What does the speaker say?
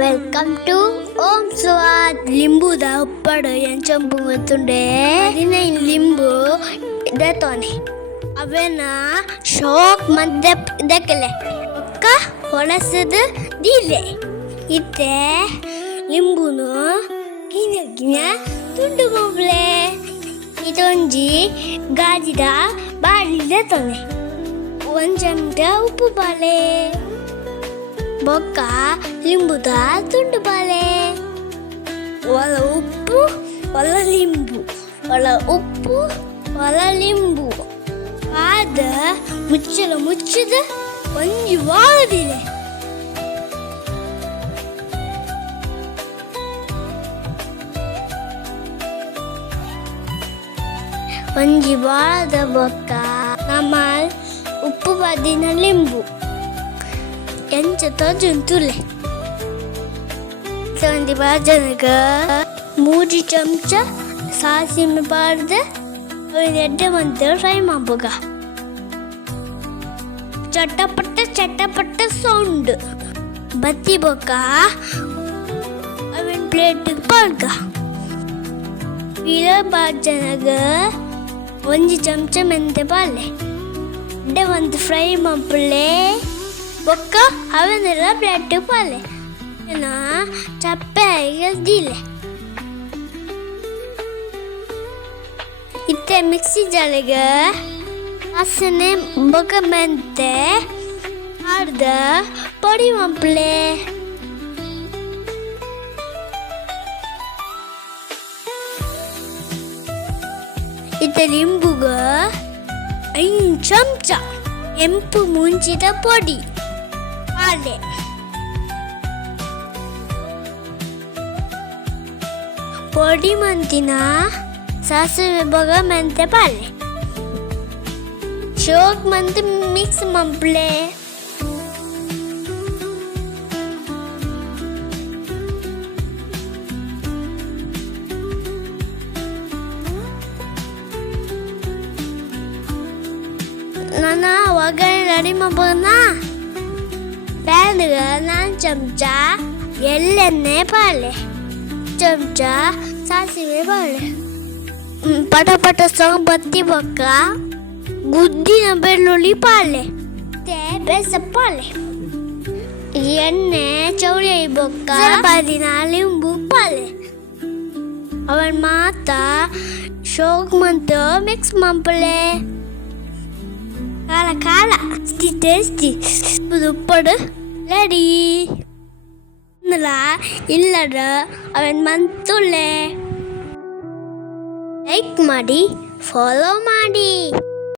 Welcome to ಓಂ ಸ್ವಾದ್. ಲಿಂಬುದ ಉಪ್ಪಡು ಎಂಚಂಪು ಗೊತ್ತುಂಡೆ ದಿನ ಲಿಂಬು ಇದತೋನೆ ಅವೇನ ಶೋಕ್ ಮದ್ದೆ ದಕ್ಕಲೆ ಒಕ್ಕ ಹೊಳಸದ ದೀಲೆ ಇತ್ತೆ ಲಿಂಬುನು ಗಿನ ಗಿನ ತುಂಡು ಮೊಬ್ಲೆ ಇದೊಂಜಿ ಗಾಜಿದ ಬಾಡಿದ ತೊನೆ ಒಂದು ಚಮಚ ಉಪ್ಪು ಬಾಳೆ ಬೊಕ್ಕ ಲಿಂಬುದ ತುಂಡು ಬಾಳೆ ಒಳ ಉಪ್ಪು ಒಳ ಲಿಂಬು ಒಳ ಉಪ್ಪು ಒಳ ಲಿಂಬು ಆದ ಮುಚ್ಚದ ಒಂಜಿ ವಾರದಿದೆ ಒಂಜಿ ಬಾಳದ ಬೊಕ್ಕ ನಮ್ಮ ಉಪ್ಪು ಬದಿನ ಲಿಂಬು ಎಂಚ ತೊಜುಂತುಲೆ ಒಂದಿ ಬಾಜನಗ 3 ಚಮಚ ಸಾಸಿಮೆ ಬಾರ್ದು ಎಡ್ಡೆ ಮಂತ ಫ್ರೈ ಮಾಡ್ಬೋಗ ಚಟ್ಟಪಟ್ಟ ಸೌಂಡ್ ಬತ್ತಿ ಬೊಕ್ಕ ಅವನ್ ಪ್ಲೇಟ್ ಪಾಲ್ಗ ಇರ ಬಾಜನಗ 1 ಚಮಚ ಮೆಂತೆ ಬಾಳೆ ಎಡ್ಡೆ ಒಂದು ಫ್ರೈ ಮಾಡ್ಬಿಳೆ ಬೊಕ್ಕ ಅವನ್ನೆಲ್ಲ ಪ್ಲೇಟ್ ಪಾಲೆ ಚಪ್ಪೆ ದಿಲೆ ಇತ್ತೆ ಮಿಕ್ಸಿ ಜಾಲಿಗೆ ಹಸನೆ ಬೊಕ್ಕ ಮೆಂತೆ ಅರ್ಧ ಪೊಡಿ ಮಾಡ್ಬಿಳೆ ಇತ್ತೆ ಲಿಂಬುಗ 5 ಚಮಚ ಎಂಪು ಮುಂಚಿದ ಪೊಡಿ ಪಾಲೆ ಪೊಡಿ ಮಂತಿನ ಸಾಸಿವೆ ಬೊಗ ಮೆಂತೆ ಪಾಲೆ ಶೋಕ್ ಮಂತ್ ಮಿಕ್ಸ್ ಮಂಪ್ಲೆ ನನ್ನ ಒಗ್ಗರಣೆ ರೆಡಿ ಮಾಡ್ಬೋದನ್ನ ಪ್ಯಾನ್ಗೆ 4 ಚಮಚ ಎಳ್ಳೆಣ್ಣೆ ಪಾಲೆ ಚಮಚ ಸಾಸಿವೆ ಬಾಳೆ ಪಟ ಸೊಂಗ್ ಬತ್ತಿ ಬೊಕ್ಕ ಗುದ್ದಿನ ಬೆಳ್ಳುಳ್ಳಿ ಪಾಲೆ ಬೇಸ ಪಾಲೆ ಎಣ್ಣೆ ಚೌಳಿ ಬೊಕ್ಕ ಬದಿನ ಲಿಂಬು ಪಾಲೆ ಅವನ್ ಮಾತ ಶೋಕ್ ಮಂತ ಮಿಕ್ಸ್ ಮಾಡ್ಪಳೆ ಕಾಲ ಟೇಸ್ಟಿ ಉಪ್ಪಡು ರೆಡಿ ಇಲ್ಲದ ಅವನ್ ಮಂತುಳ್ಳೆ ಲೈಕ್ ಮಾಡಿ ಫಾಲೋ ಮಾಡಿ.